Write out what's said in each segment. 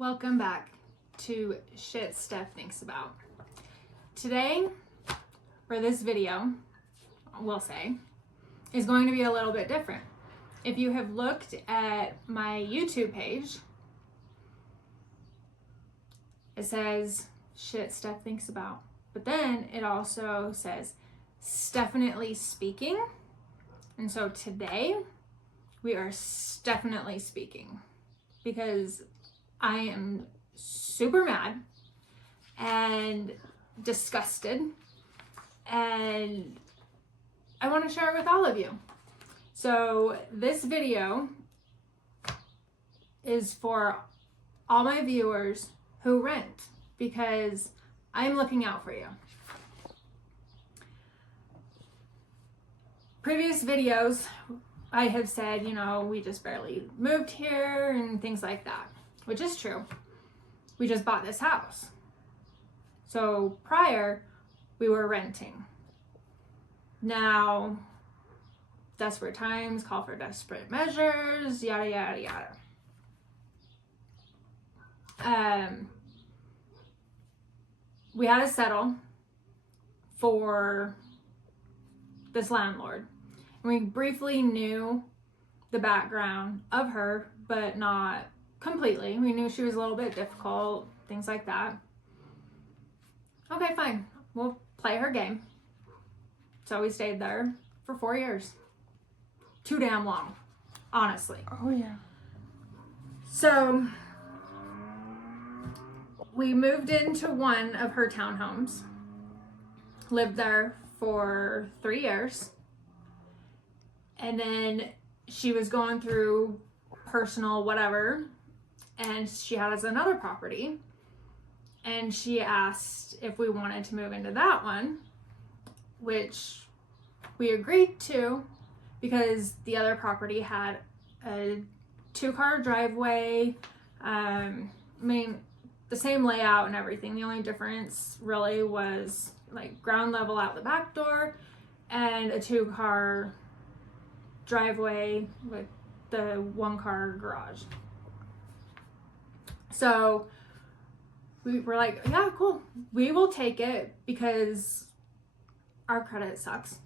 Welcome back to Shit Steph Thinks About. Today, for this video, we'll say, is going to be a little bit different. If you have looked at my YouTube page, it says Shit Steph Thinks About, but then it also says Steph'nitely Speaking. And so today, we are definitely speaking because I am super mad and disgusted, and I want to share it with all of you. So this video is for all my viewers who rent, because I'm looking out for you. Previous videos, I have said, we just barely moved here and things like that, which is true. We just bought this house. So prior, we were renting. Now, desperate times call for desperate measures, yada, yada, yada. We had to settle for this landlord. We briefly knew the background of her, but not completely. We knew she was a little bit difficult, things like that. Okay, fine. We'll play her game. So we stayed there for 4 years. Too damn long, honestly. Oh, yeah. So we moved into one of her townhomes, lived there for 3 years, and then she was going through personal whatever, and she has another property, and she asked if we wanted to move into that one, which we agreed to because the other property had a 2-car driveway. The same layout and everything. The only difference really was like ground level out the back door and a 2-car driveway with the 1-car garage. So we were like, yeah, cool. We will take it because our credit sucks.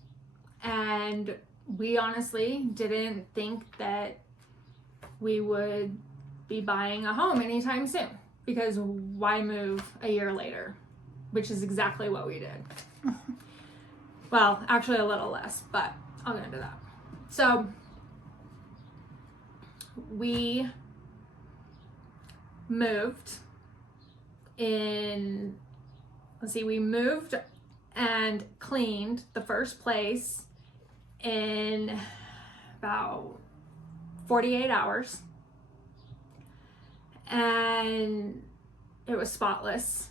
And we honestly didn't think that we would be buying a home anytime soon, because why move a year later? Which is exactly what we did. Well, actually a little less, but I'll get into that. So we moved we moved and cleaned the first place in about 48 hours. And it was spotless.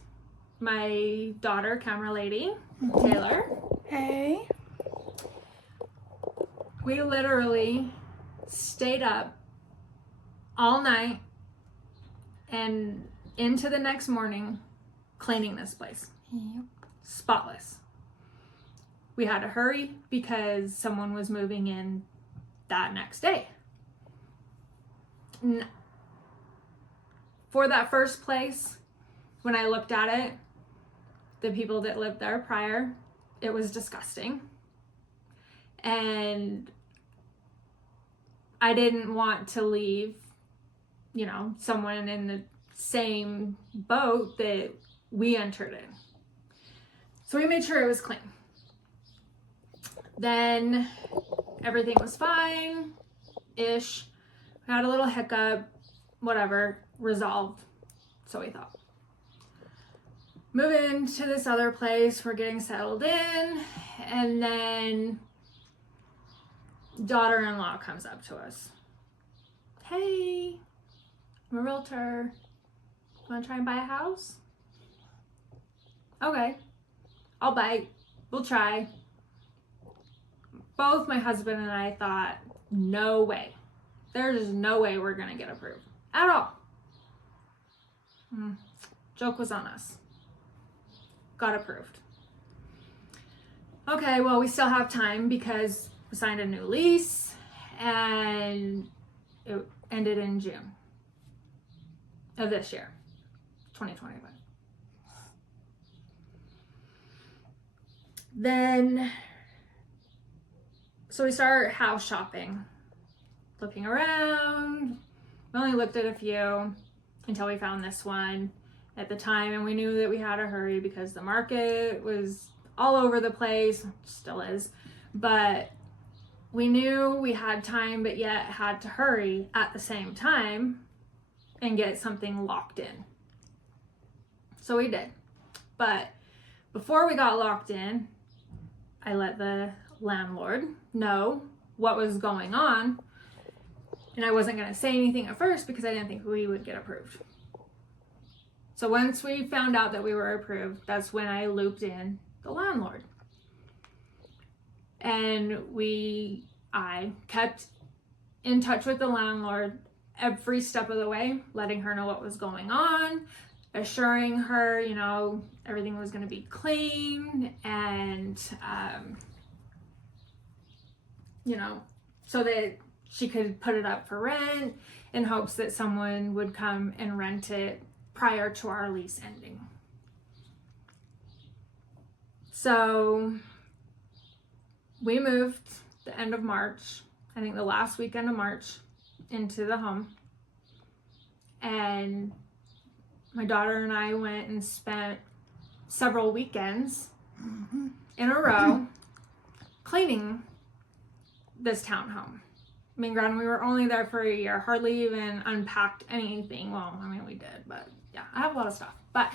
My daughter, camera lady, Taylor. Hey. We literally stayed up all night and into the next morning cleaning this place. Yep. Spotless. We had to hurry because someone was moving in that next day. For that first place, when I looked at it, the people that lived there prior, it was disgusting. And I didn't want to leave, someone in the same boat that we entered in. So we made sure it was clean. Then everything was fine-ish. We had a little hiccup, whatever, resolved. So we thought. Move into this other place, we're getting settled in, and then daughter-in-law comes up to us. Hey, I'm a realtor. Want to try and buy a house? Okay, I'll bite. We'll try. Both my husband and I thought, no way. There's no way we're going to get approved at all. Joke was on us. Got approved. Okay, well, we still have time because we signed a new lease and it ended in June. of this year, 2025. Then, so we start house shopping, looking around. We only looked at a few until we found this one at the time, and we knew that we had to hurry because the market was all over the place, still is, but we knew we had time, but yet had to hurry at the same time and get something locked in. So we did. But before we got locked in, I let the landlord know what was going on, and I wasn't going to say anything at first because I didn't think we would get approved. So once we found out that we were approved, that's when I looped in the landlord. And I kept in touch with the landlord every step of the way, letting her know what was going on, assuring her, you know, everything was going to be clean, and, you know, so that she could put it up for rent in hopes that someone would come and rent it prior to our lease ending. So we moved the end of March, I think the last weekend of March, into the home. And my daughter and I went and spent several weekends in a row cleaning this townhome. I mean, granted, we were only there for a year, hardly even unpacked anything. Well, I mean, we did, but yeah, I have a lot of stuff, but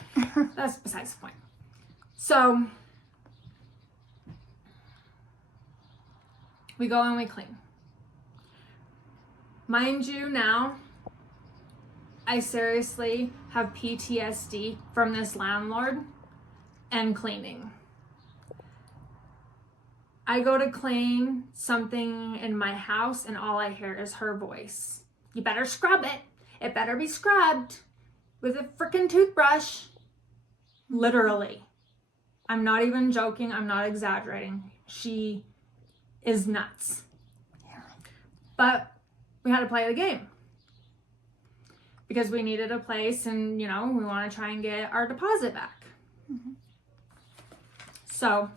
that's besides the point. So we go and we clean. Mind you, now I seriously have PTSD from this landlord and cleaning. I go to clean something in my house and all I hear is her voice. You better scrub it. It better be scrubbed with a freaking toothbrush. Literally. I'm not even joking. I'm not exaggerating. She is nuts. Yeah. But we had to play the game because we needed a place, and, you know, we want to try and get our deposit back. Mm-hmm. So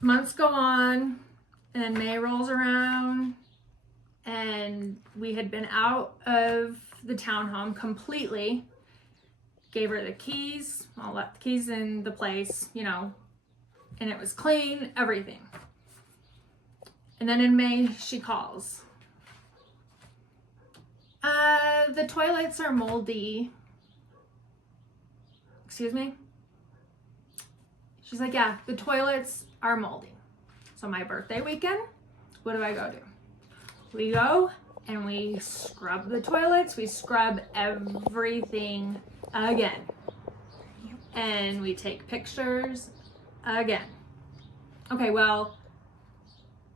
months go on, and May rolls around, and we had been out of the townhome completely. Gave her the keys. I'll let the keys in the place, you know, and it was clean, everything. And then in May, she calls. The toilets are moldy. Excuse me? She's like, yeah, the toilets are moldy. So my birthday weekend, what do I go do? We go and we scrub the toilets. We scrub everything again. And we take pictures again. Okay, well,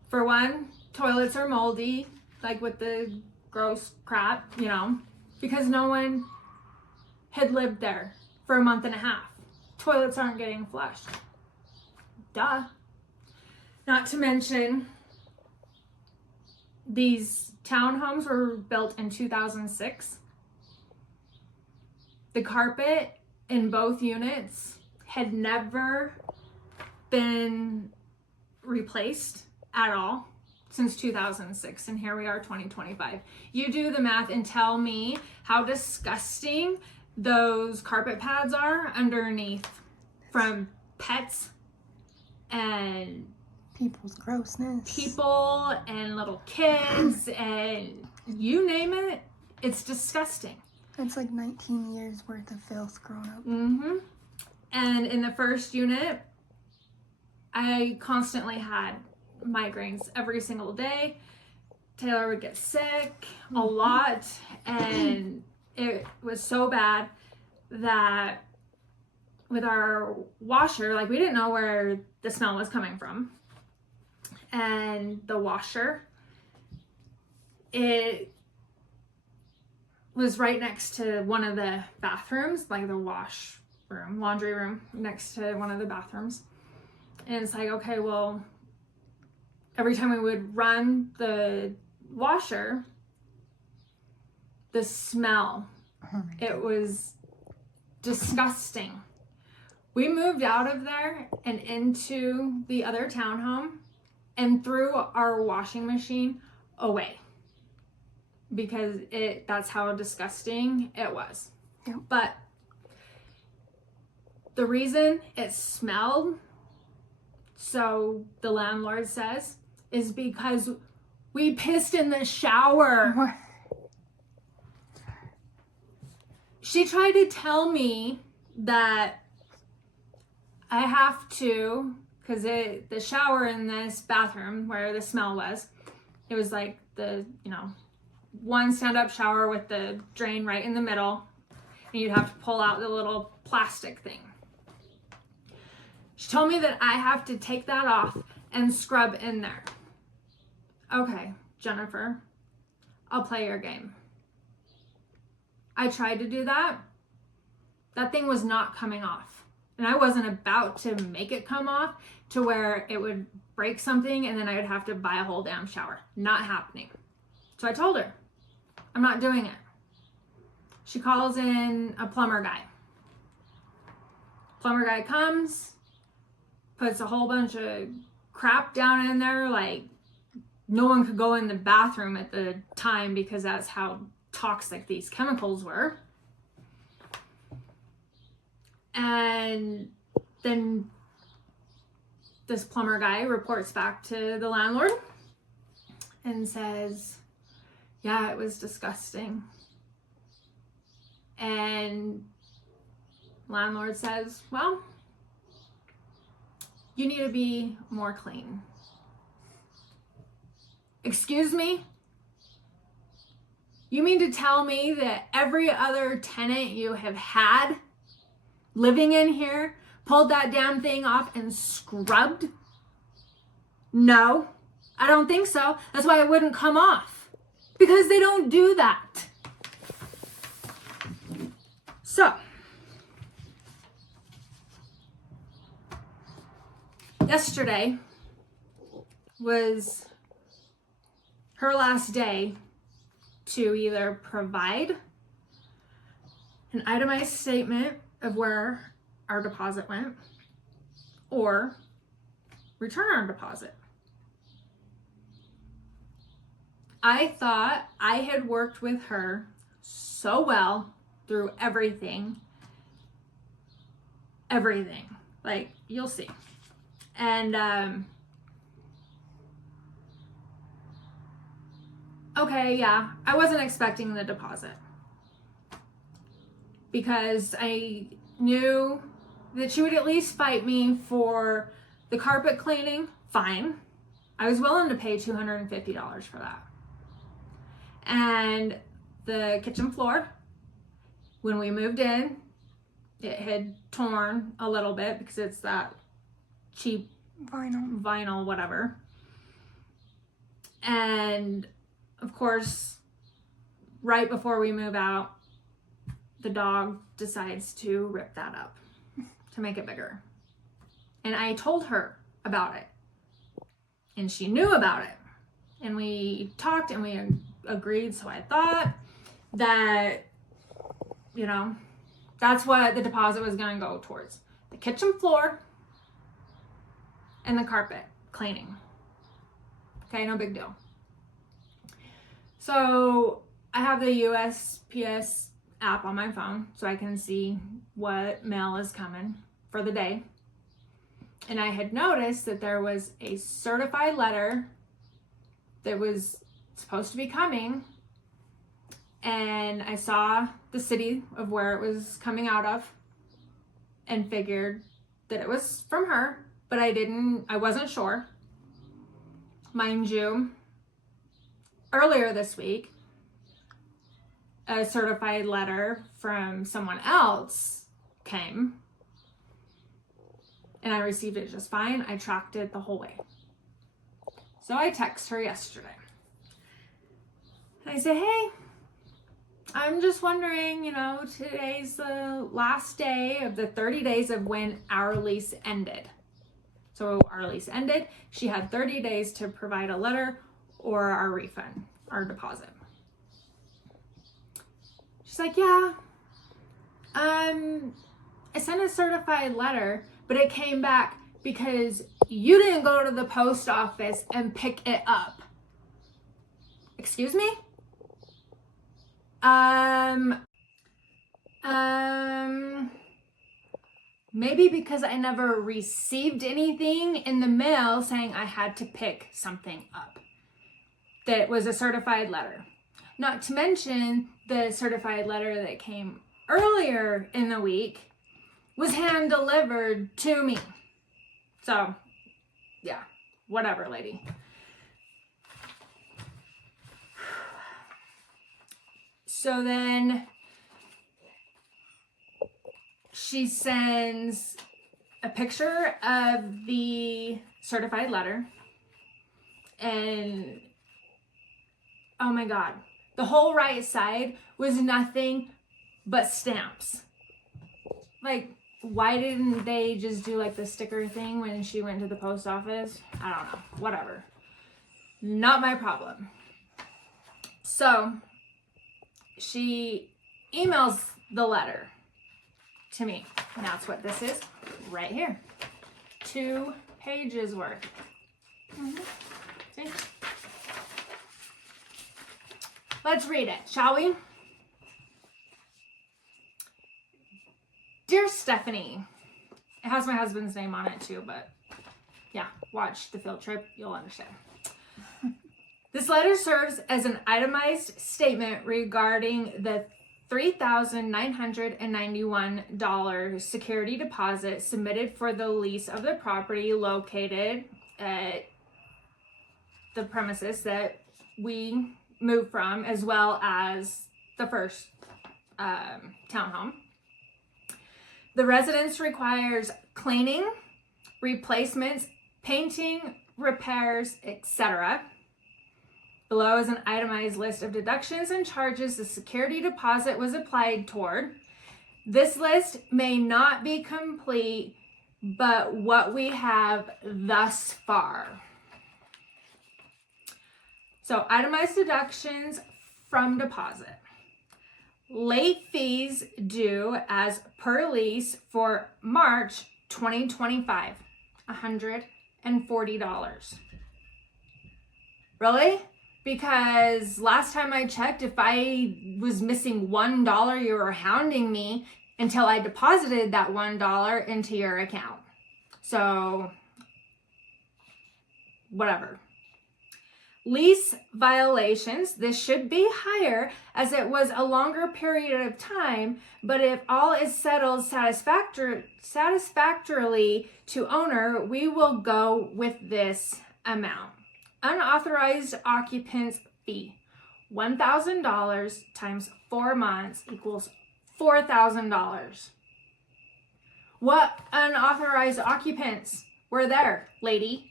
for one, toilets are moldy, like with the gross crap, you know, because no one had lived there for a month and a half. Toilets aren't getting flushed. Duh. Not to mention, these townhomes were built in 2006. The carpet in both units had never been replaced at all since 2006, and here we are, 2025. You do the math and tell me how disgusting those carpet pads are underneath from pets and people's grossness. People and little kids and you name it, it's disgusting. It's like 19 years worth of filth grown up. Mm-hmm. And in the first unit, I constantly had migraines every single day. Taylor would get sick a lot, and it was so bad that with our washer, like, we didn't know where the smell was coming from. And the washer, it was right next to one of the bathrooms, like the washroom, laundry room, next to one of the bathrooms. And it's like, okay, well, every time we would run the washer, the smell. Oh It was disgusting. We moved out of there and into the other townhome and threw our washing machine away because that's how disgusting it was. Yep. But the reason it smelled, so the landlord says, is because we pissed in the shower. What? She tried to tell me that I have to, because the shower in this bathroom where the smell was, it was like the, one stand-up shower with the drain right in the middle, and you'd have to pull out the little plastic thing. She told me that I have to take that off and scrub in there. Okay, Jennifer, I'll play your game. I tried to do that. That thing was not coming off. And I wasn't about to make it come off to where it would break something and then I would have to buy a whole damn shower. Not happening. So I told her, I'm not doing it. She calls in a plumber guy. Plumber guy comes, puts a whole bunch of crap down in there, like no one could go in the bathroom at the time because that's how toxic these chemicals were. And then this plumber guy reports back to the landlord and says, yeah, it was disgusting. And landlord says, well, you need to be more clean. Excuse me? You mean to tell me that every other tenant you have had living in here pulled that damn thing off and scrubbed? No, I don't think so. That's why it wouldn't come off. Because they don't do that. So, yesterday was her last day to either provide an itemized statement of where our deposit went or return our deposit. I thought I had worked with her so well through everything. Like, you'll see. And, okay, yeah, I wasn't expecting the deposit because I knew that she would at least fight me for the carpet cleaning. Fine. I was willing to pay $250 for that. And the kitchen floor, when we moved in, it had torn a little bit because it's that cheap vinyl, whatever. And of course, right before we move out, the dog decides to rip that up to make it bigger. And I told her about it. And she knew about it. And we talked and we agreed. So I thought that, that's what the deposit was going to go towards. The kitchen floor and the carpet cleaning. Okay, no big deal. So I have the USPS app on my phone so I can see what mail is coming for the day. And I had noticed that there was a certified letter that was supposed to be coming. And I saw the city of where it was coming out of and figured that it was from her, but I wasn't sure. Mind you, earlier this week, a certified letter from someone else came and I received it just fine. I tracked it the whole way. So I text her yesterday. And I say, hey, I'm just wondering, today's the last day of the 30 days of when our lease ended. So our lease ended. She had 30 days to provide a letter or our refund, our deposit. She's like, yeah, I sent a certified letter, but it came back because you didn't go to the post office and pick it up. Excuse me? Maybe because I never received anything in the mail saying I had to pick something up. That was a certified letter. Not to mention the certified letter that came earlier in the week was hand delivered to me. So, yeah, whatever, lady. So then she sends a picture of the certified letter, and oh my God, the whole right side was nothing but stamps. Like, why didn't they just do like the sticker thing when she went to the post office? I don't know, whatever. Not my problem. So she emails the letter to me. And that's what this is right here. 2 pages worth. See? Let's read it, shall we? Dear Stephanie, it has my husband's name on it too, but yeah, watch the field trip, you'll understand. This letter serves as an itemized statement regarding the $3,991 security deposit submitted for the lease of the property located at the premises that we moved from, as well as the first townhome. The residence requires cleaning, replacements, painting, repairs, etc. Below is an itemized list of deductions and charges the security deposit was applied toward. This list may not be complete, but what we have thus far. So, itemized deductions from deposit. Late fees due as per lease for March 2025, $140. Really? Because last time I checked, if I was missing $1, you were hounding me until I deposited that $1 into your account. So, whatever. Lease violations, this should be higher as it was a longer period of time, but if all is settled satisfactorily to owner, we will go with this amount. Unauthorized occupant's fee, $1,000 times 4 months equals $4,000. What unauthorized occupants were there, lady?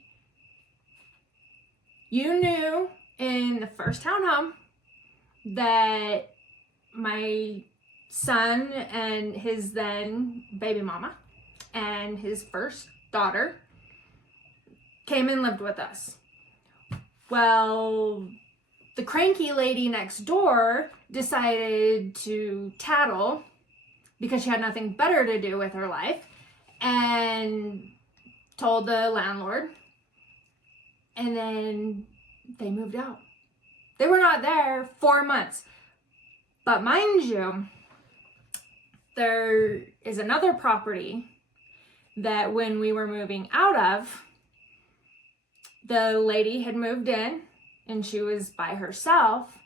You knew in the first townhome that my son and his then baby mama and his first daughter came and lived with us. Well, the cranky lady next door decided to tattle because she had nothing better to do with her life and told the landlord, and then they moved out. They were not there 4 months. But mind you, there is another property that when we were moving out of, the lady had moved in and she was by herself.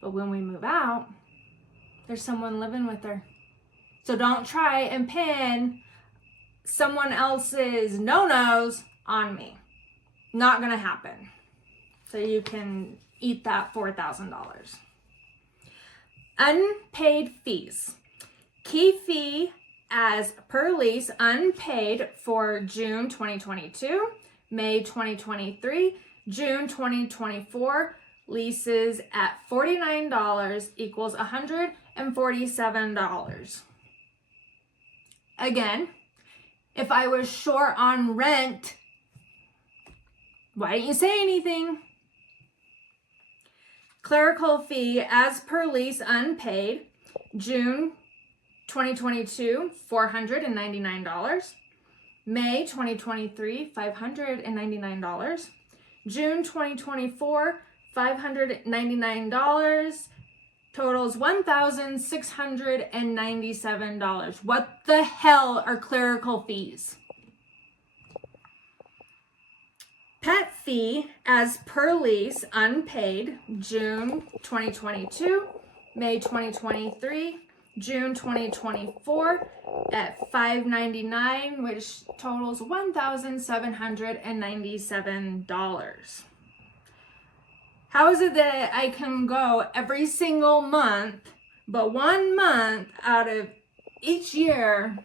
But when we move out, there's someone living with her. So don't try and pin someone else's no-nos on me. Not gonna happen. So you can eat that $4,000. Unpaid fees. Key fee as per lease unpaid for June 2022, May 2023, June 2024. Leases at $49 equals $147. Again, if I was short on rent, why didn't you say anything? Clerical fee as per lease unpaid. June 2022, $499. May 2023, $599. June 2024, $599. Totals $1,697. What the hell are clerical fees? Pet fee as per lease, unpaid, June 2022, May 2023, June 2024 at $599, which totals $1,797. How is it that I can go every single month, but 1 month out of each year,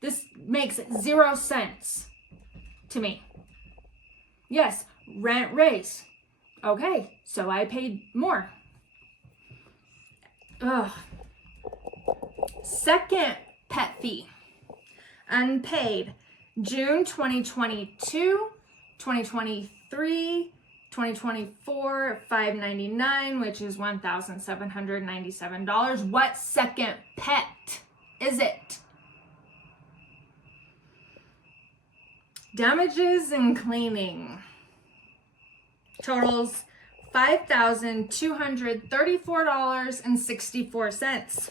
this makes 0 sense to me? Yes, rent raise. Okay, so I paid more. Ugh. Second pet fee, unpaid, June 2022, 2023, 2024, $599, which is $1,797. What second pet is it? Damages and cleaning totals $5,234.64.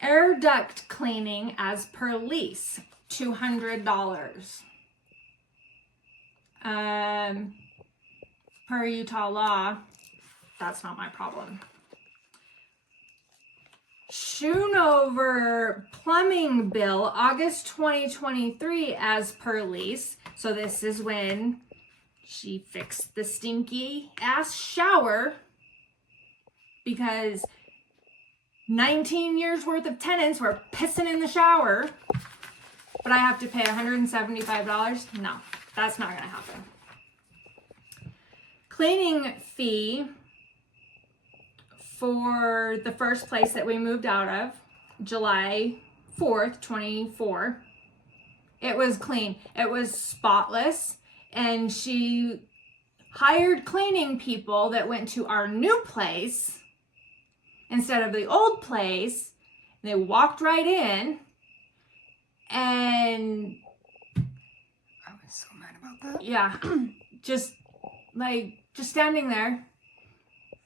Air duct cleaning as per lease, $200. Per Utah law, that's not my problem. Schoonover plumbing bill, August 2023 as per lease. So this is when she fixed the stinky ass shower because 19 years worth of tenants were pissing in the shower, but I have to pay $175. No, that's not gonna happen. Cleaning fee for the first place that we moved out of, July 4th, 24. It was clean. It was spotless. And she hired cleaning people that went to our new place instead of the old place. They walked right in, and I was so mad about that. yeah, just standing there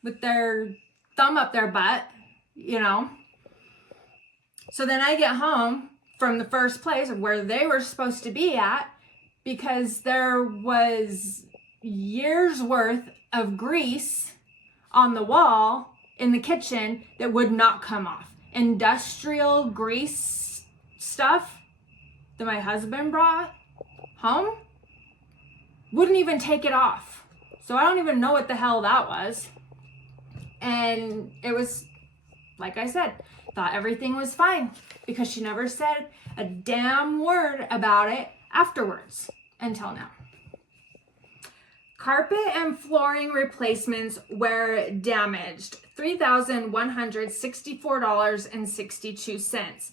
with their thumb up their butt, you know. So then I get home from the first place where they were supposed to be at, because there was years worth of grease on the wall in the kitchen that would not come off. Industrial grease stuff that my husband brought home wouldn't even take it off. So I don't even know what the hell that was. And it was, like I said, thought everything was fine because she never said a damn word about it afterwards until now. Carpet and flooring replacements were damaged, $3,164.62.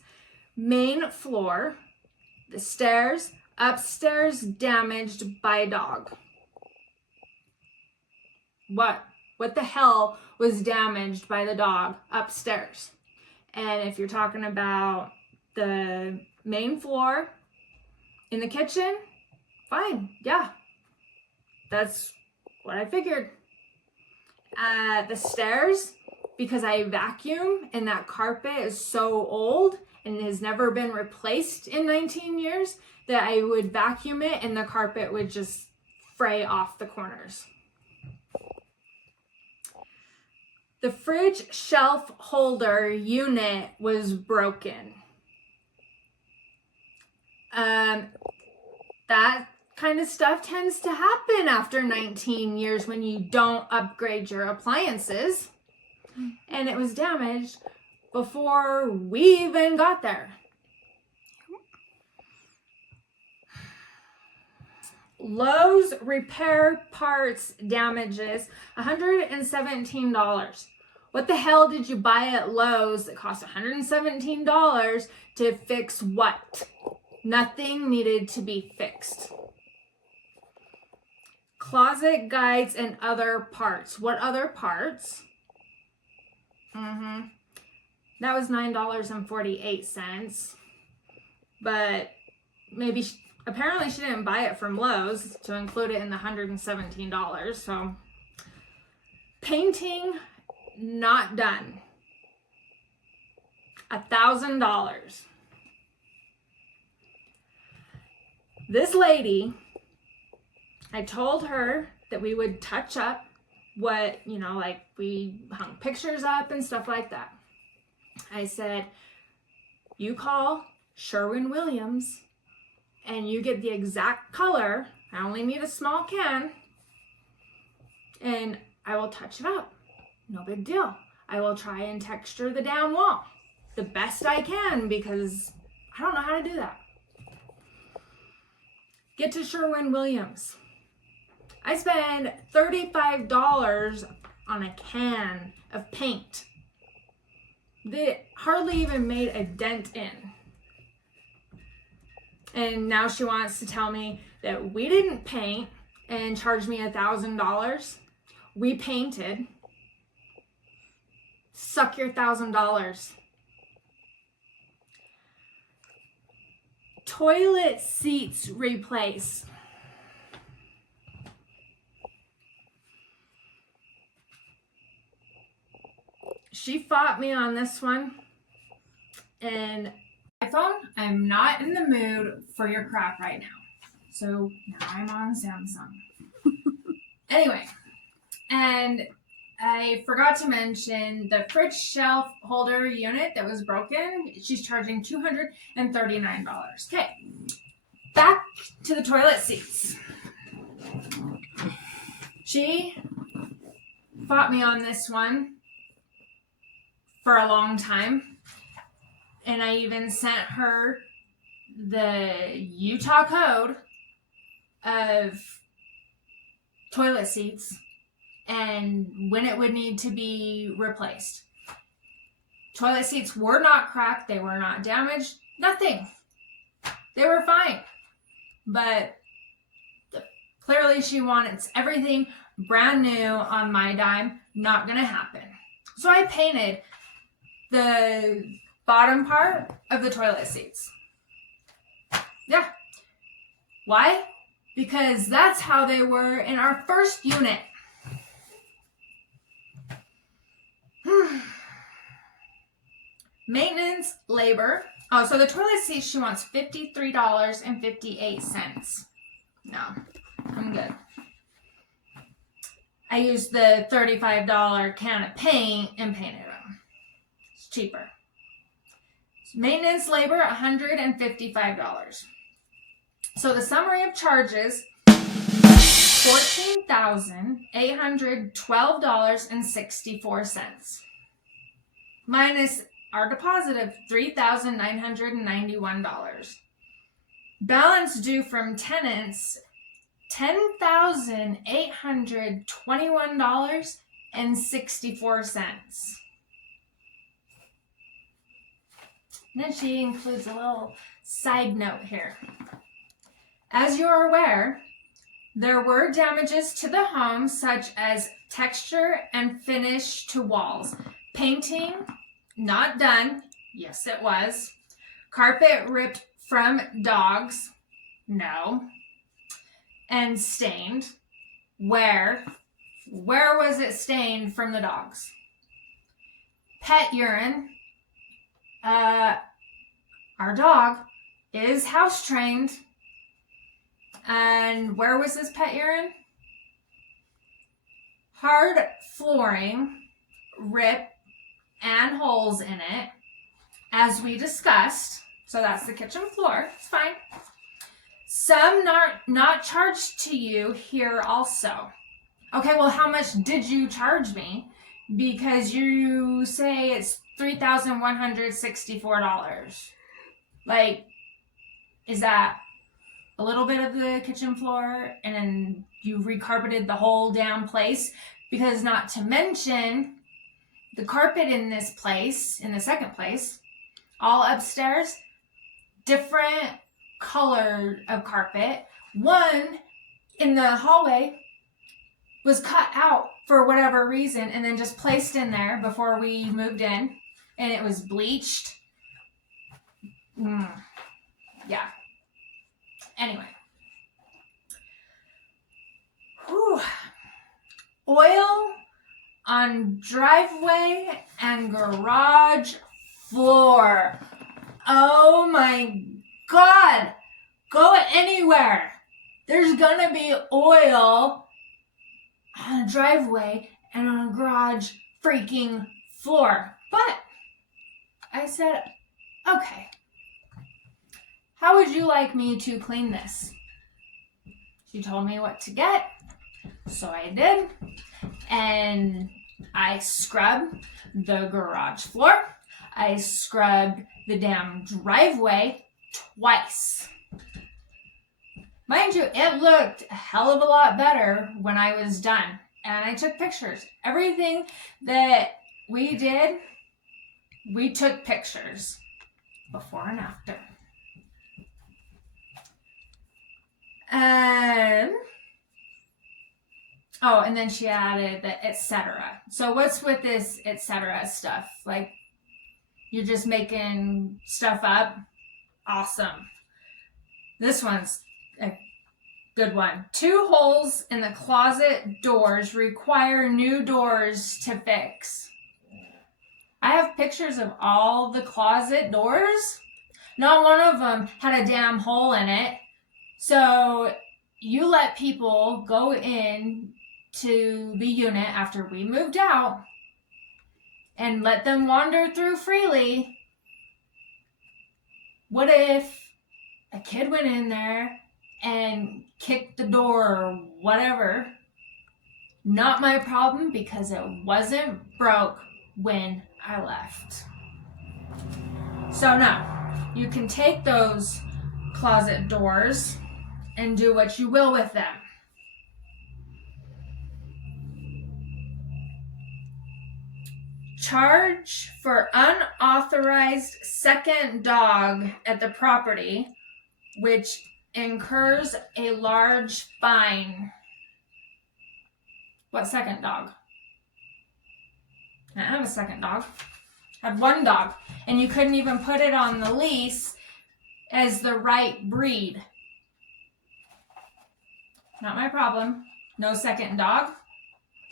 Main floor, the stairs, upstairs damaged by dog. What the hell was damaged by the dog upstairs? And if you're talking about the main floor in the kitchen, fine, yeah. That's what I figured. The stairs, because I vacuum and that carpet is so old and has never been replaced in 19 years, that I would vacuum it and the carpet would just fray off the corners. The fridge shelf holder unit was broken. That kind of stuff tends to happen after 19 years when you don't upgrade your appliances. And it was damaged before we even got there. Lowe's repair parts damages, $117. What the hell did you buy at Lowe's that cost $117 to fix what? Nothing needed to be fixed. closet guides and other parts. What other parts? That was $9.48. But maybe, apparently she didn't buy it from Lowe's to include it in the $117. So, painting not done. $1,000. This lady, I told her that we would touch up what, like we hung pictures up and stuff like that. I said, you call Sherwin-Williams and you get the exact color. I only need a small can and I will touch it up. No big deal. I will try and texture the down wall the best I can because I don't know how to do that. Get to Sherwin-Williams. I spend $35 on a can of paint that hardly even made a dent in. And now she wants to tell me that we didn't paint and charge me $1,000. We painted. Suck your $1,000. Toilet seats replace. She fought me on this one. And iPhone, I'm not in the mood for your crap right now. So now I'm on Samsung. Anyway, and I forgot to mention the fridge shelf holder unit that was broken. She's charging $239. Okay, back to the toilet seats. She fought me on this one for a long time. And I even sent her the Utah code of toilet seats and when it would need to be replaced. Toilet seats were not cracked. They were not damaged. Nothing. They were fine. But clearly she wants everything brand new on my dime. Not going to happen. So I painted the bottom part of the toilet seats. Yeah. Why? Because that's how they were in our first unit. Maintenance, labor. Oh, so the toilet seats, she wants $53.58. No, I'm good. I used the $35 can of paint and painted them. It's cheaper. Maintenance, labor, $155. So the summary of charges, $14,812.64. Minus our deposit of $3,991. Balance due from tenants, $10,821.64. And then she includes a little side note here. As you are aware, there were damages to the home such as texture and finish to walls. Painting, not done. Yes, it was. Carpet ripped from dogs. No. And stained. Where? Where was it stained from the dogs? Pet urine. Our dog is house trained. And where was this pet urine? Hard flooring, rip, and holes in it, as we discussed. So that's the kitchen floor. It's fine. Some not charged to you here also. Okay, well, how much did you charge me? Because you say it's $3,164. Like, is that a little bit of the kitchen floor and then you recarpeted the whole damn place? Because not to mention the carpet in this place, in the second place, all upstairs, different color of carpet. One in the hallway was cut out for whatever reason and then just placed in there before we moved in, and it was bleached. Yeah. Anyway. Whew. Oil on driveway and garage floor. Oh my God. Go anywhere. There's gonna be oil on a driveway and on a garage freaking floor. But I said, okay, how would you like me to clean this? She told me what to get, so I did. And I scrubbed the garage floor. I scrubbed the damn driveway twice. Mind you, it looked a hell of a lot better when I was done. And I took pictures. Everything that we did, we took pictures before and after. Oh, and then she added the etc. So what's with this etc. stuff? Like, you're just making stuff up? Awesome. This one's a good one. 2 holes in the closet doors require new doors to fix. I have pictures of all the closet doors. Not one of them had a damn hole in it. So you let people go in to the unit after we moved out and let them wander through freely. What if a kid went in there and kicked the door or whatever? Not my problem, because it wasn't broke when I left. So now, you can take those closet doors and do what you will with them. Charge for unauthorized second dog at the property, which incurs a large fine. What second dog? I have a second dog. I had 1 dog, and you couldn't even put it on the lease as the right breed. Not my problem. No second dog?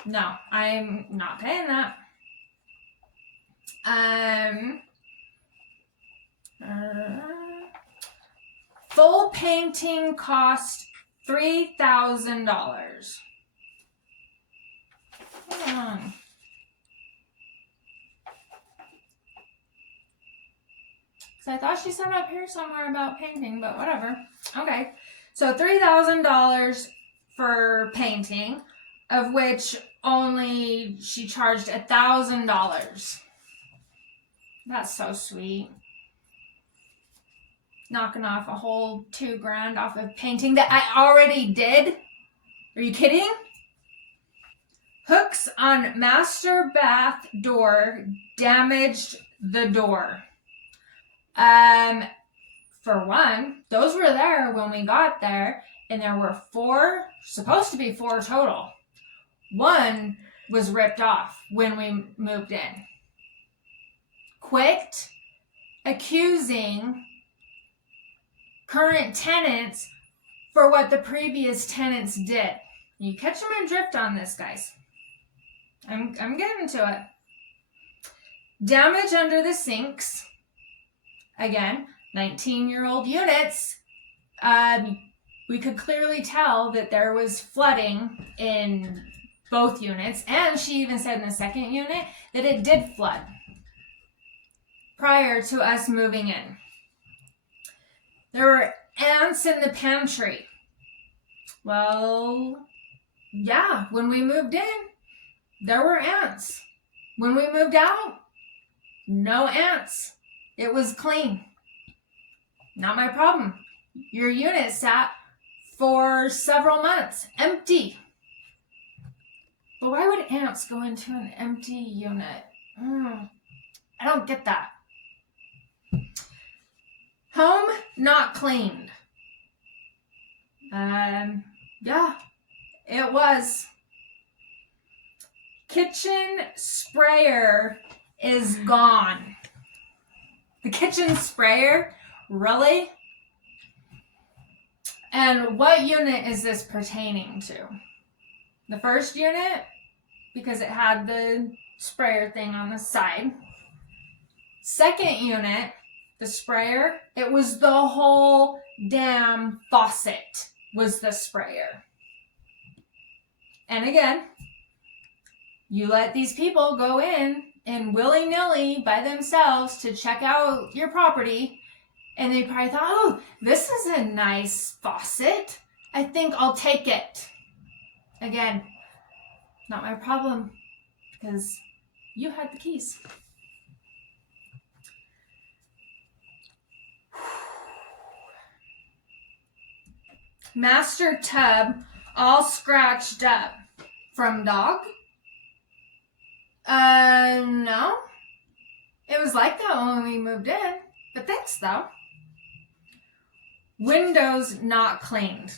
No, I'm not paying that. Full painting cost $3,000. Hold on. So I thought she said up here somewhere about painting, but whatever. Okay. So $3,000 for painting, of which only she charged $1,000. That's so sweet. Knocking off a whole $2,000 off of painting that I already did. Are you kidding? Hooks on master bath door damaged the door. For one, those were there when we got there, and there were 4, supposed to be 4 total. 1 was ripped off when we moved in. Quit accusing current tenants for what the previous tenants did. You catching my drift on this, guys? I'm getting to it. Damage under the sinks. Again, 19-year-old units. We could clearly tell that there was flooding in both units, and she even said in the second unit that it did flood prior to us moving in. There were ants in the pantry. Well, yeah, when we moved in, there were ants. When we moved out, no ants. It was clean. Not my problem. Your unit sat for several months, empty. But why would ants go into an empty unit? I don't get that. Home not cleaned. Yeah, it was. kitchen sprayer is gone. The kitchen sprayer? Really? And what unit is this pertaining to? The first unit, because it had the sprayer thing on the side. Second unit, the sprayer, it was the whole damn faucet was the sprayer. And again, you let these people go in and willy-nilly by themselves to check out your property, and they probably thought, oh, this is a nice faucet. I think I'll take it. Again, not my problem, because you had the keys. Master tub all scratched up. From dog? No. It was like that when we moved in. But thanks, though. Windows not cleaned.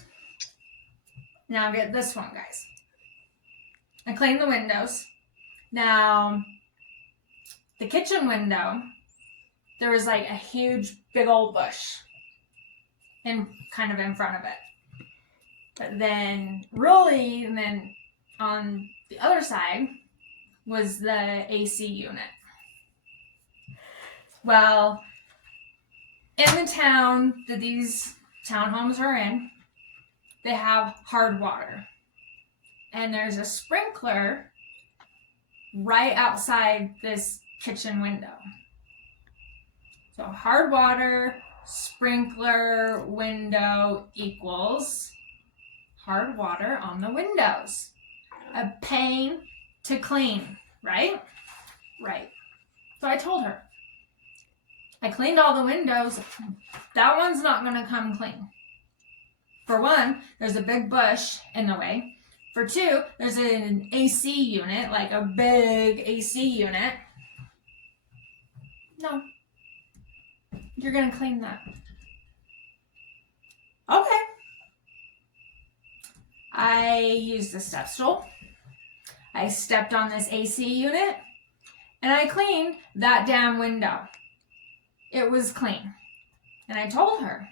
Now get this one, guys. I cleaned the windows. Now, the kitchen window, there was like a huge, big old bush kind of in front of it. But then, really, and then on the other side was the AC unit. Well, in the town that these townhomes are in, they have hard water. And there's a sprinkler right outside this kitchen window. So hard water, sprinkler, window equals hard water on the windows. A pain to clean, right? Right. So I told her, I cleaned all the windows. That one's not going to come clean. For one, there's a big bush in the way. For two, there's an AC unit, like a big AC unit. No. You're going to clean that. Okay. I used a step stool. I stepped on this AC unit, and I cleaned that damn window. It was clean. And I told her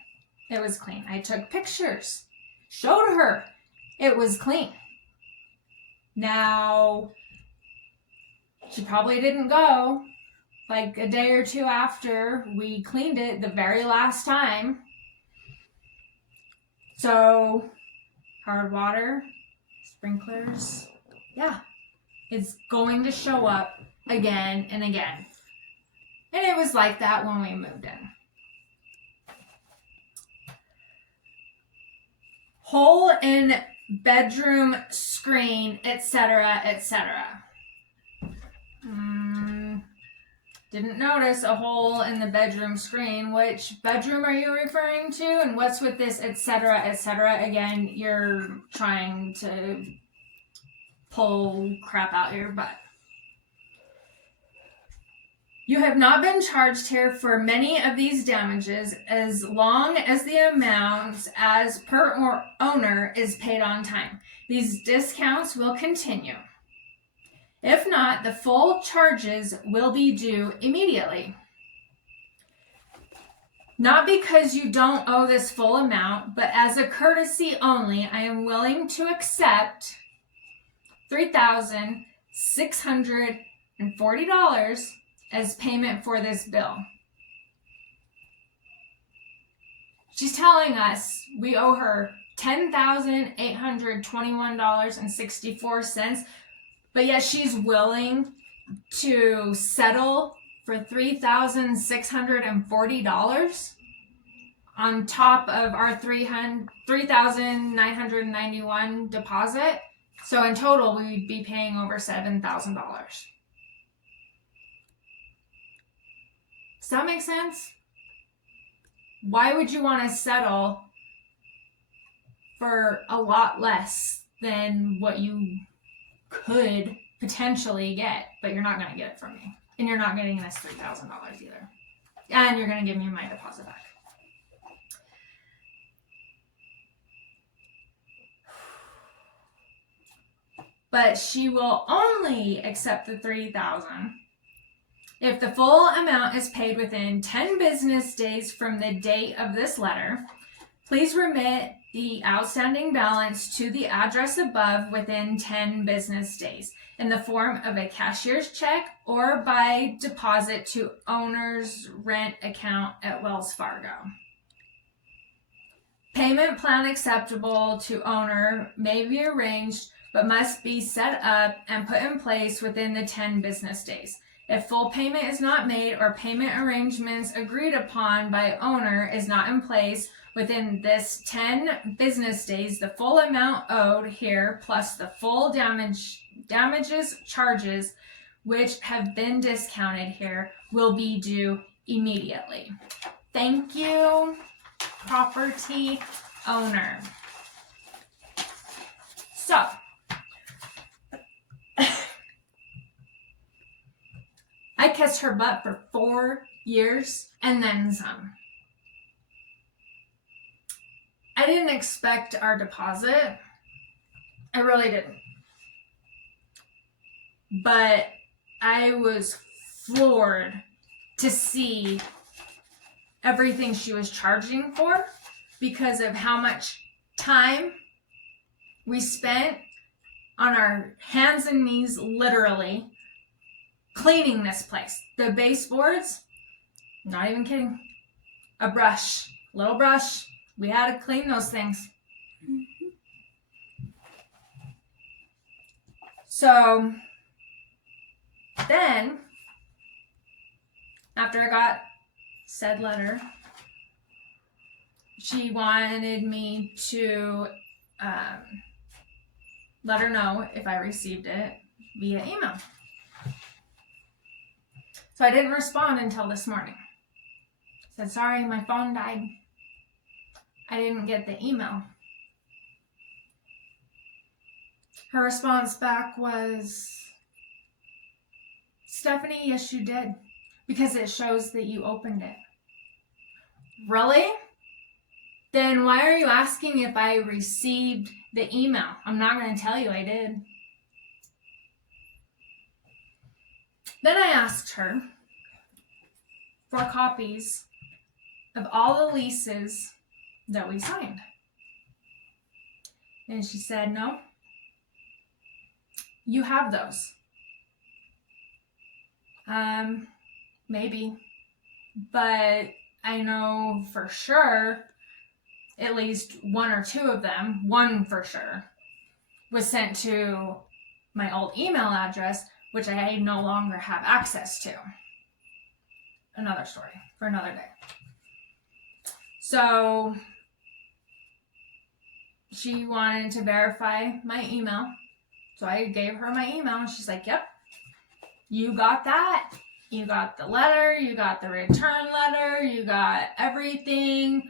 it was clean. I took pictures, showed her it was clean. Now, she probably didn't go like a day or two after we cleaned it the very last time. So, hard water, sprinklers, yeah, it's going to show up again and again. And it was like that when we moved in. Hole in bedroom screen, etc., etc. Didn't notice a hole in the bedroom screen. Which bedroom are you referring to? And what's with this, etc., etc.? Again, you're trying to pull crap out your butt. You have not been charged here for many of these damages as long as the amounts as per owner is paid on time. These discounts will continue. If not, the full charges will be due immediately. Not because you don't owe this full amount, but as a courtesy only, I am willing to accept $3,640 as payment for this bill. She's telling us we owe her $10,821.64, but yet she's willing to settle for $3,640 on top of our $3,991 deposit. So in total, we'd be paying over $7,000. Does that make sense? Why would you want to settle for a lot less than what you could potentially get, but you're not going to get it from me. And you're not getting this $3,000 either. And you're going to give me my deposit back. but she will only accept the $3,000 if the full amount is paid within 10 business days from the date of this letter. Please remit the outstanding balance to the address above within 10 business days in the form of a cashier's check or by deposit to owner's rent account at Wells Fargo. Payment plan acceptable to owner may be arranged but must be set up and put in place within the 10 business days. If full payment is not made or payment arrangements agreed upon by owner is not in place within this 10 business days, the full amount owed here plus the full damages charges which have been discounted here will be due immediately. Thank you, property owner. So, I kissed her butt for 4 years and then some. I didn't expect our deposit. I really didn't. But I was floored to see everything she was charging for because of how much time we spent on our hands and knees, literally, cleaning this place. The baseboards, not even kidding, a brush, little brush. We had to clean those things. So then, after I got said letter, she wanted me to let her know if I received it via email. So I didn't respond until this morning. I said, sorry, my phone died. I didn't get the email. Her response back was, Stephanie, yes, you did, because it shows that you opened it. Really? Then why are you asking if I received the email? I'm not going to tell you I did. Then I asked her for copies of all the leases that we signed. And she said, no, you have those. Maybe, but I know for sure at least one or two of them, one for sure, was sent to my old email address, which I no longer have access to. Another story for another day. So she wanted to verify my email. So I gave her my email and she's like, yep, you got that. You got the letter, you got the return letter, you got everything.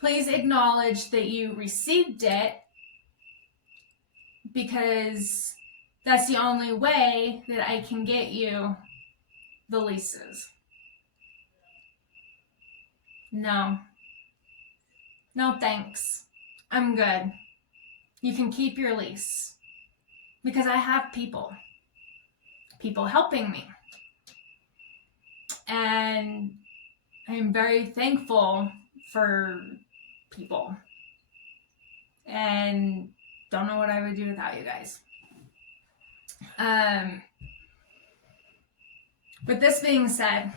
Please acknowledge that you received it because that's the only way that I can get you the leases. No. No thanks. I'm good. You can keep your lease because I have people helping me. And I'm very thankful for people. And don't know what I would do without you guys. With this being said,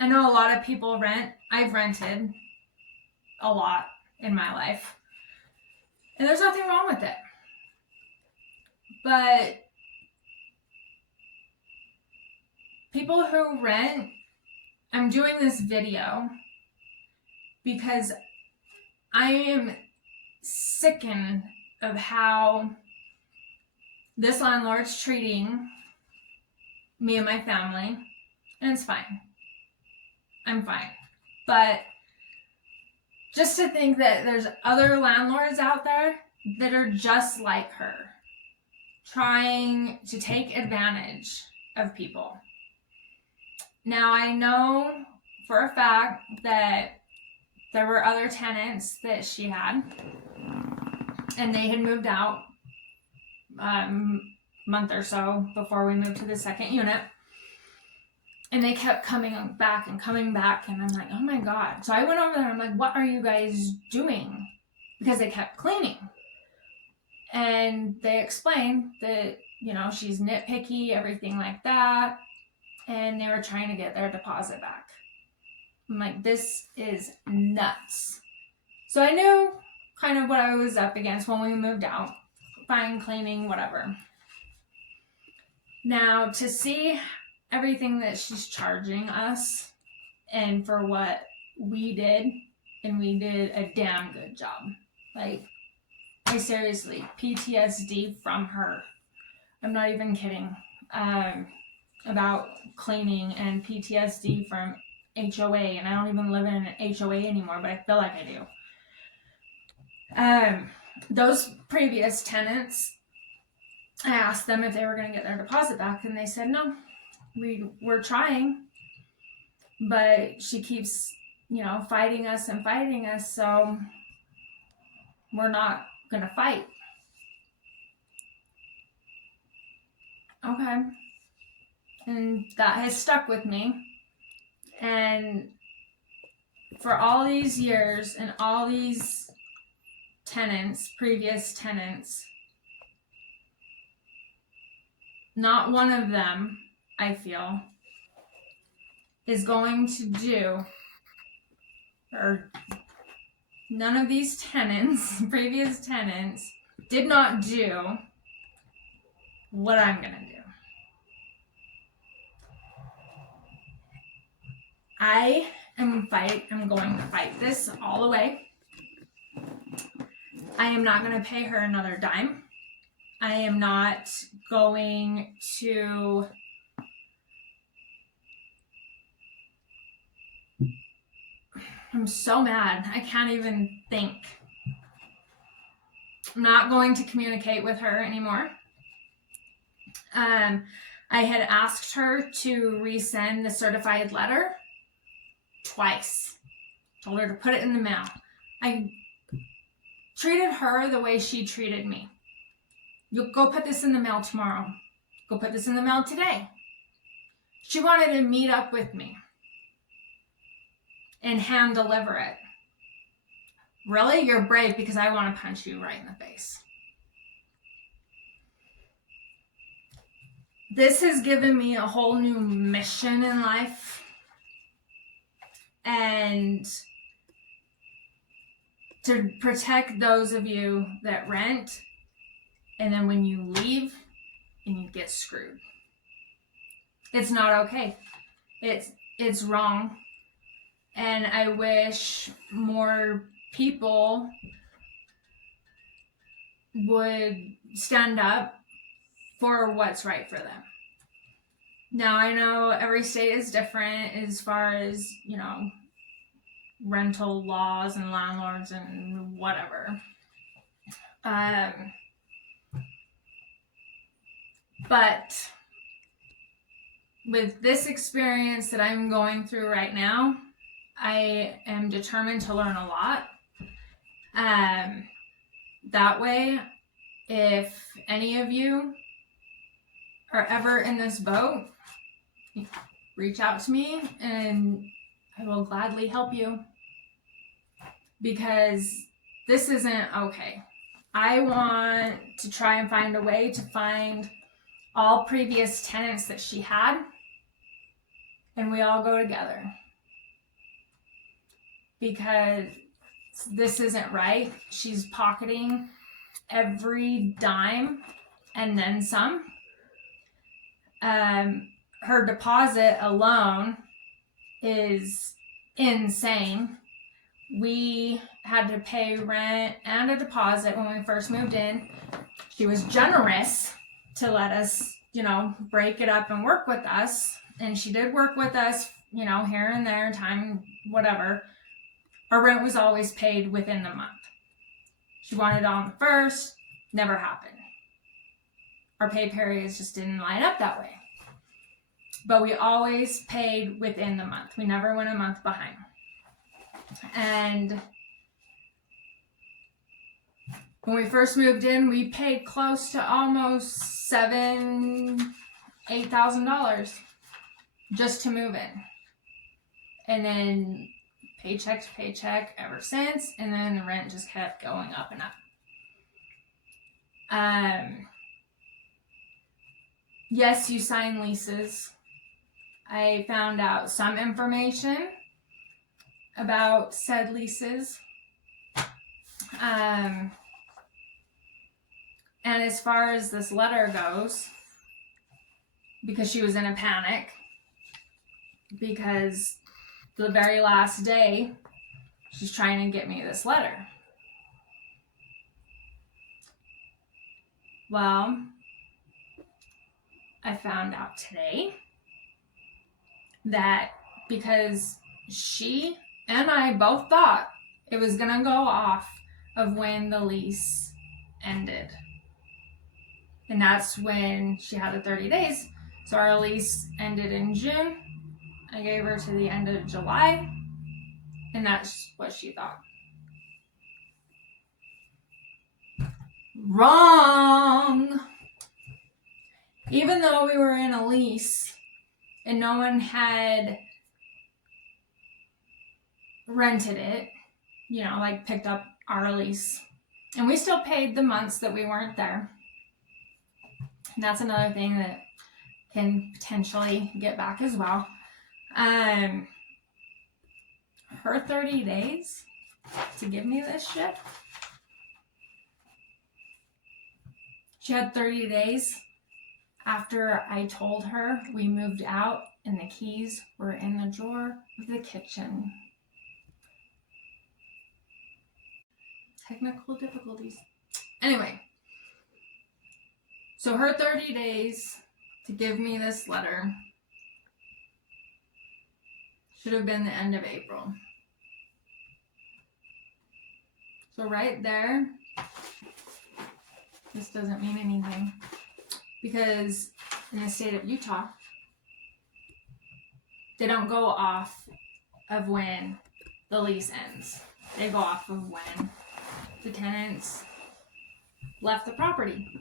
I know a lot of people rent. I've rented a lot in my life. And there's nothing wrong with it. But people who rent, I'm doing this video because I am sickened of how this landlord's treating me and my family. And it's fine. I'm fine. But just to think that there's other landlords out there that are just like her, trying to take advantage of people. Now, I know for a fact that there were other tenants that she had, and they had moved out month or so before we moved to the second unit. And they kept coming back. And I'm like, oh my God. So I went over there and I'm like, what are you guys doing? Because they kept cleaning. And they explained that, you know, she's nitpicky, everything like that. And they were trying to get their deposit back. I'm like, this is nuts. So I knew kind of what I was up against when we moved out. Fine, cleaning, whatever. Now, to see everything that she's charging us and for what we did, and we did a damn good job. Like, I seriously, PTSD from her. I'm not even kidding. About cleaning and PTSD from HOA, and I don't even live in an HOA anymore, but I feel like I do. Those previous tenants, I asked them if they were going to get their deposit back, and they said no. We're trying, but she keeps, you know, fighting us, so we're not going to fight. Okay. And that has stuck with me. And for all these years and all these tenants, previous tenants, not one of them, I feel, is going to do, or none of these tenants, previous tenants, did not do what I'm going to do. I'm going to fight this all the way. I am not going to pay her another dime. I am not going to I'm so mad. I can't even think. I'm not going to communicate with her anymore. I had asked her to resend the certified letter twice. Told her to put it in the mail. I treated her the way she treated me. You go put this in the mail tomorrow. Go put this in the mail today. She wanted to meet up with me and hand deliver it. Really? You're brave, because I want to punch you right in the face. This has given me a whole new mission in life. And to protect those of you that rent, and then when you leave and you get screwed. It's not okay. It's wrong. And I wish more people would stand up for what's right for them. Now, I know every state is different as far as, you know, rental laws and landlords and whatever. But with this experience that I'm going through right now, I am determined to learn a lot. That way, if any of you are ever in this boat, reach out to me and I will gladly help you, because this isn't okay. I want to try and find a way to find all previous tenants that she had, and we all go together, because this isn't right. She's pocketing every dime and then some. Her deposit alone is insane. We had to pay rent and a deposit when we first moved in. She was generous to let us, you know, break it up and work with us. And she did work with us, you know, here and there, time, whatever. Our rent was always paid within the month. She wanted it on the first, never happened. Our pay periods just didn't line up that way. But we always paid within the month. We never went a month behind. And When we first moved in, we paid close to almost $8,000 just to move in. And then paycheck to paycheck ever since, and then the rent just kept going up and up. Yes, you sign leases. I found out some information about said leases. And as far as this letter goes, because she was in a panic, because the very last day she's trying to get me this letter. Well, I found out today that because she and I both thought it was going to go off of when the lease ended. And that's when she had the 30 days. So our lease ended in June. I gave her to the end of July. And that's what she thought. Wrong! Even though we were in a lease and no one had rented it, you know, like picked up our lease, and we still paid the months that we weren't there. And that's another thing that can potentially get back as well. Her 30 days to give me this shit. She had 30 days after I told her we moved out and the keys were in the drawer of the kitchen. Technical difficulties. Anyway, so her 30 days to give me this letter should have been the end of April. So right there, this doesn't mean anything, because in the state of Utah, they don't go off of when the lease ends. They go off of when the tenants left the property.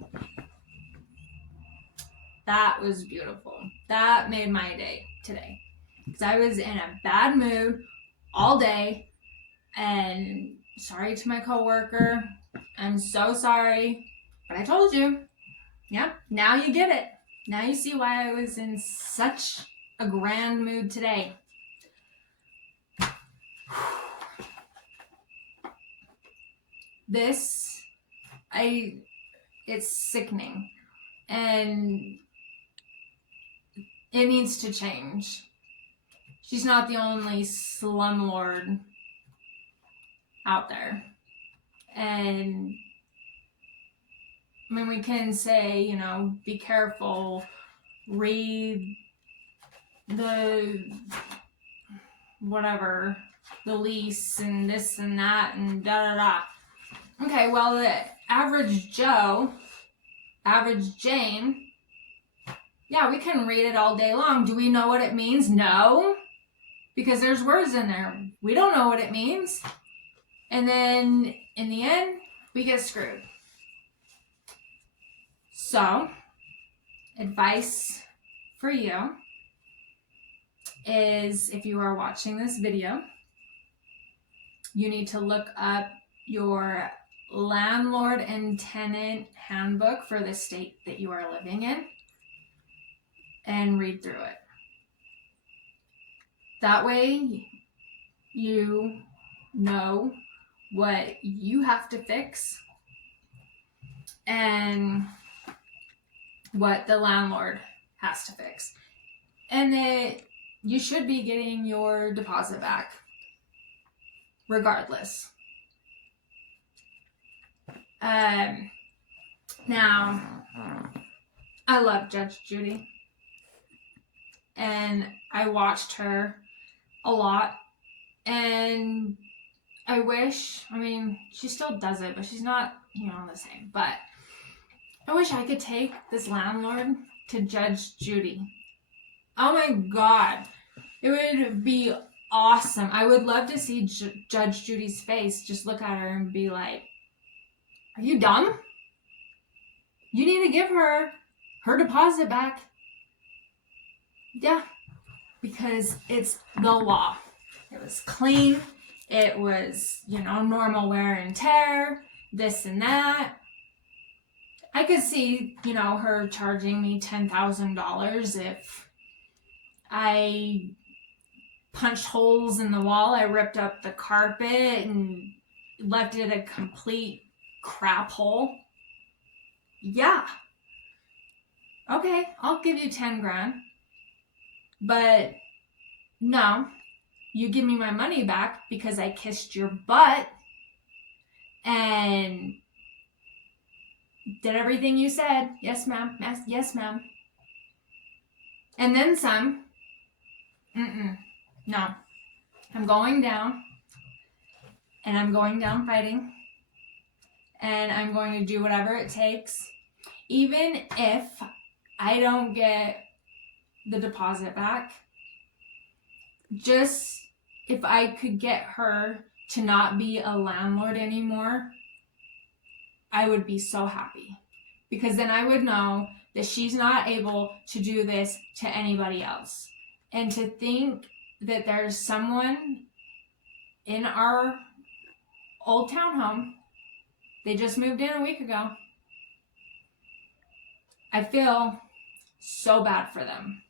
That was beautiful. That made my day today, because I was in a bad mood all day. And sorry to my coworker. I'm so sorry. But I told you. Yeah, now you get it. Now you see why I was in such a grand mood today. It's sickening. And it needs to change. She's not the only slumlord out there. And I mean, we can say, you know, be careful, read the whatever, the lease and this and that and da da da. Okay, well, the average Joe, average Jane, yeah, we can read it all day long. Do we know what it means? No, because there's words in there. We don't know what it means. And then in the end, we get screwed. So, advice for you is, if you are watching this video, you need to look up your landlord and tenant handbook for the state that you are living in and read through it. That way you know what you have to fix and what the landlord has to fix. And that you should be getting your deposit back regardless. Now, I love Judge Judy, and I watched her a lot, and I wish, I mean, she still does it, but she's not, you know, the same, but I wish I could take this landlord to Judge Judy. Oh my God, it would be awesome. I would love to see Judge Judy's face, just look at her and be like, Are you dumb? You need to give her deposit back. Yeah, because it's the law. It was clean. It was, normal wear and tear, this and that. I could see, her charging me $10,000 if I punched holes in the wall, I ripped up the carpet and left it a complete crap hole. Yeah. Okay, I'll give you 10 grand. But no, you give me my money back because I kissed your butt and did everything you said. Yes, ma'am. Yes, ma'am. And then some. No. I'm going down. And I'm going down fighting. And I'm going to do whatever it takes. Even if I don't get the deposit back, just if I could get her to not be a landlord anymore, I would be so happy. Because then I would know that she's not able to do this to anybody else. And to think that there's someone in our old townhome, they just moved in a week ago. I feel so bad for them.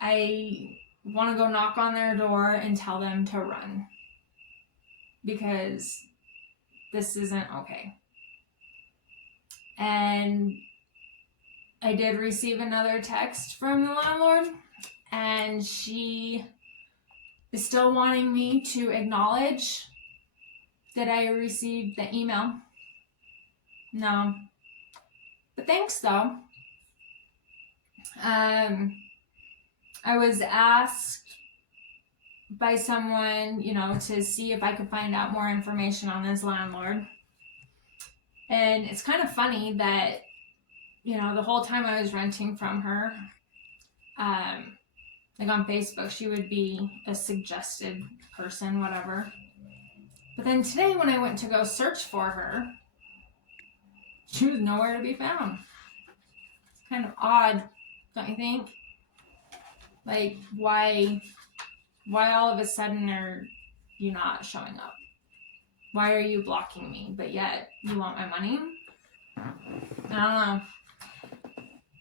I want to go knock on their door and tell them to run. Because this isn't okay. And I did receive another text from the landlord, and she is still wanting me to acknowledge that I received the email. No. But thanks, though. I was asked by someone, to see if I could find out more information on this landlord. And it's kind of funny that, the whole time I was renting from her, like on Facebook, she would be a suggested person, whatever. But then today when I went to go search for her, she was nowhere to be found. It's kind of odd, don't you think? Like, why all of a sudden are you not showing up? Why are you blocking me, but yet you want my money? I don't know.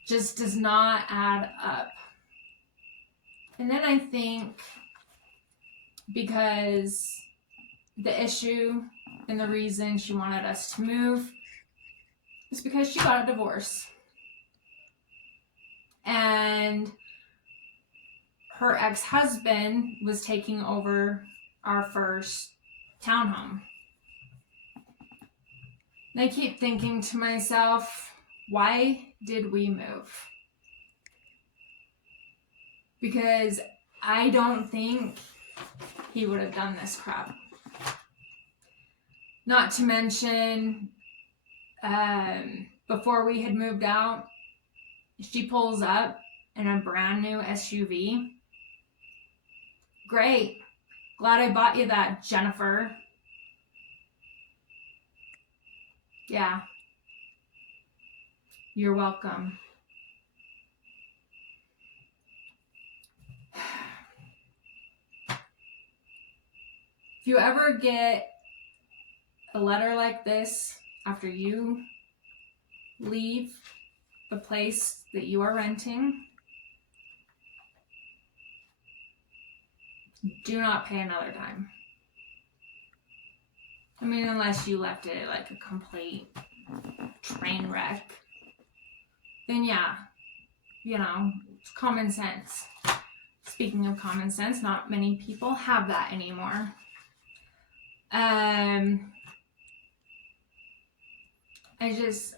Just does not add up. And then I think because the issue and the reason she wanted us to move is because she got a divorce. And her ex-husband was taking over our first townhome. And I keep thinking to myself, why did we move? Because I don't think he would have done this crap. Not to mention, before we had moved out, she pulls up in a brand new SUV. Great. Glad I bought you that, Jennifer. Yeah. You're welcome. If you ever get a letter like this after you leave the place that you are renting, do not pay another dime. I mean, unless you left it like a complete train wreck. Then yeah, it's common sense. Speaking of common sense, not many people have that anymore.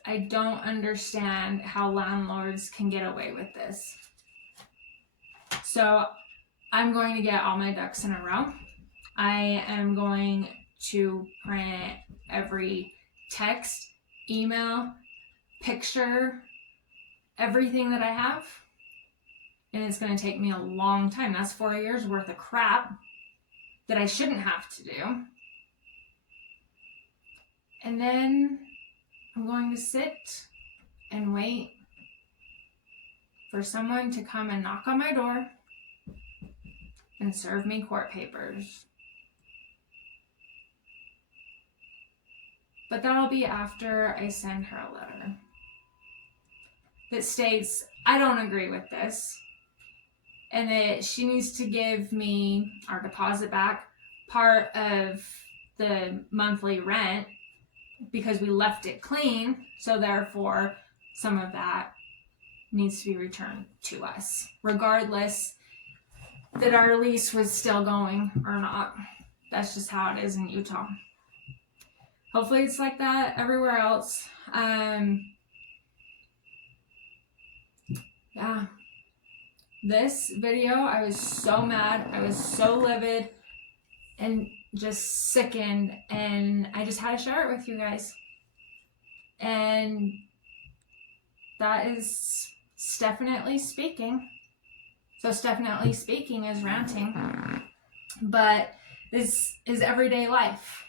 I don't understand how landlords can get away with this. So I'm going to get all my ducks in a row. I am going to print every text, email, picture, everything that I have. And it's going to take me a long time. That's 4 years worth of crap that I shouldn't have to do. And then I'm going to sit and wait for someone to come and knock on my door and serve me court papers. But that'll be after I send her a letter that states, I don't agree with this, and that she needs to give me our deposit back, part of the monthly rent, because we left it clean, so therefore some of that needs to be returned to us, regardless that our lease was still going or not. That's just how it is in Utah. Hopefully it's like that everywhere else. Yeah. This video, I was so mad. I was so livid and just sickened, and I just had to share it with you guys. And that is definitely speaking. So definitely speaking is ranting. But this is everyday life.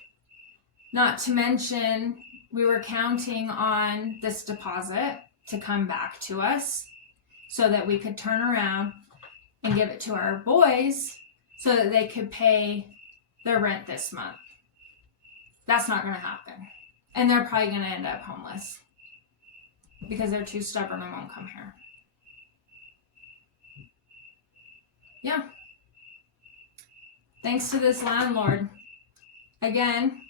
Not to mention, we were counting on this deposit to come back to us so that we could turn around and give it to our boys so that they could pay their rent this month. That's not going to happen. And they're probably going to end up homeless because they're too stubborn and won't come here. Yeah. Thanks to this landlord. Again,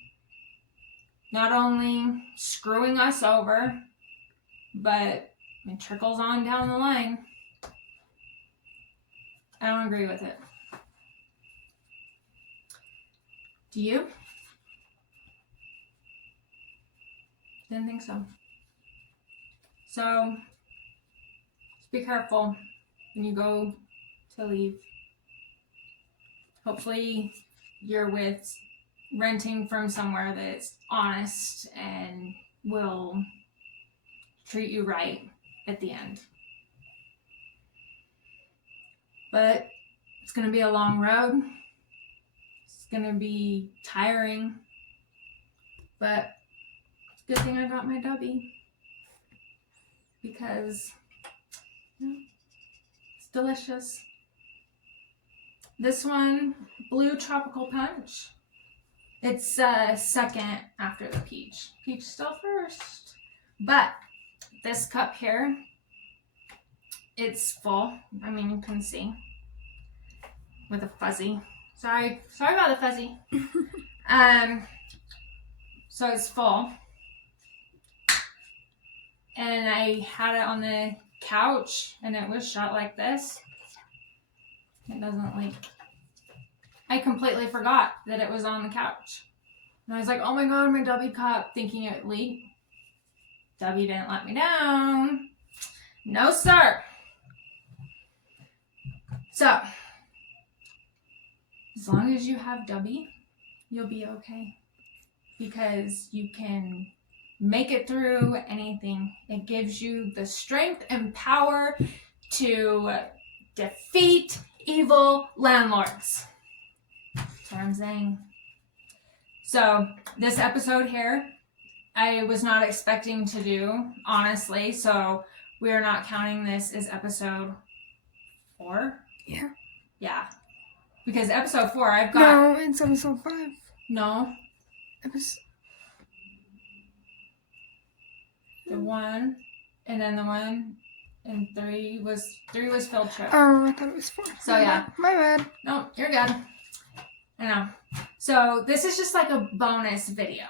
not only screwing us over, but it trickles on down the line. I don't agree with it. Do you? Didn't think so. So, just be careful when you go to leave. Hopefully you're renting from somewhere that's honest and will treat you right at the end. But it's going to be a long road. It's going to be tiring. But it's a good thing I got my Dubby. Because it's delicious. This one, Blue Tropical Punch. It's second after the peach. Peach still first. But this cup here, it's full. I mean, you can see. With a fuzzy. Sorry about the fuzzy. So it's full. And I had it on the couch and it was shut like this. It doesn't leak. I completely forgot that it was on the couch. And I was like, oh my god, my Dubby cup, thinking it leaked. Dubby didn't let me down. No, sir. So, as long as you have Dubby, you'll be okay. Because you can make it through anything. It gives you the strength and power to defeat evil landlords. That's what I'm saying. So, this episode here, I was not expecting to do, honestly. So, we are not counting this as episode 4. Yeah. Yeah. Because episode 4, I've got... No, it's episode 5. No. The 1, and then the 1, and 3 was field trip. Oh, I thought it was 4. So yeah. My bad. No, you're good. I know. So this is just like a bonus video.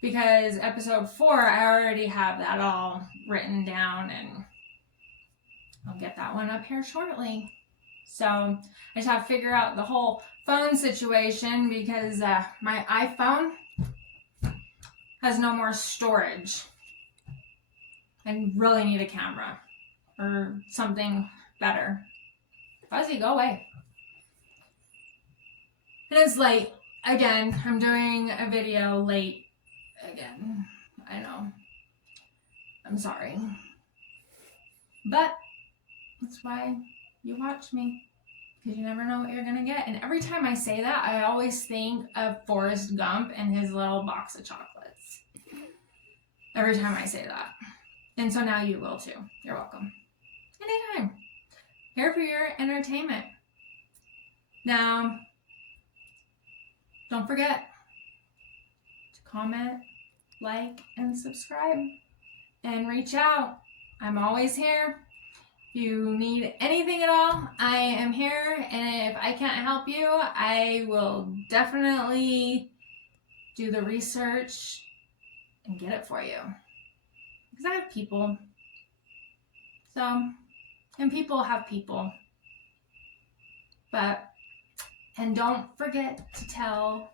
Because episode 4, I already have that all written down, and I'll get that one up here shortly. So I just have to figure out the whole phone situation because my iPhone has no more storage. I really need a camera or something better. Fuzzy, go away. And it's late. Again, I'm doing a video late again. I know. I'm sorry. But that's why you watch me. Because you never know what you're going to get. And every time I say that, I always think of Forrest Gump and his little box of chocolates. every time I say that. And so now you will too. You're welcome. Anytime. Here for your entertainment. Now, don't forget to comment, like, and subscribe. And reach out. I'm always here. If you need anything at all, I am here. And if I can't help you, I will definitely do the research and get it for you. Because I have people. So, and people have people. And don't forget to tell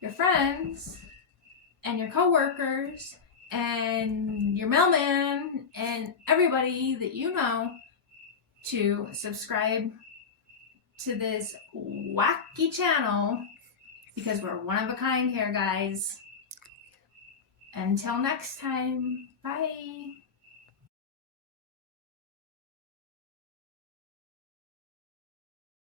your friends and your coworkers and your mailman and everybody that you know to subscribe to this wacky channel, because we're one of a kind here, guys. Until next time, bye.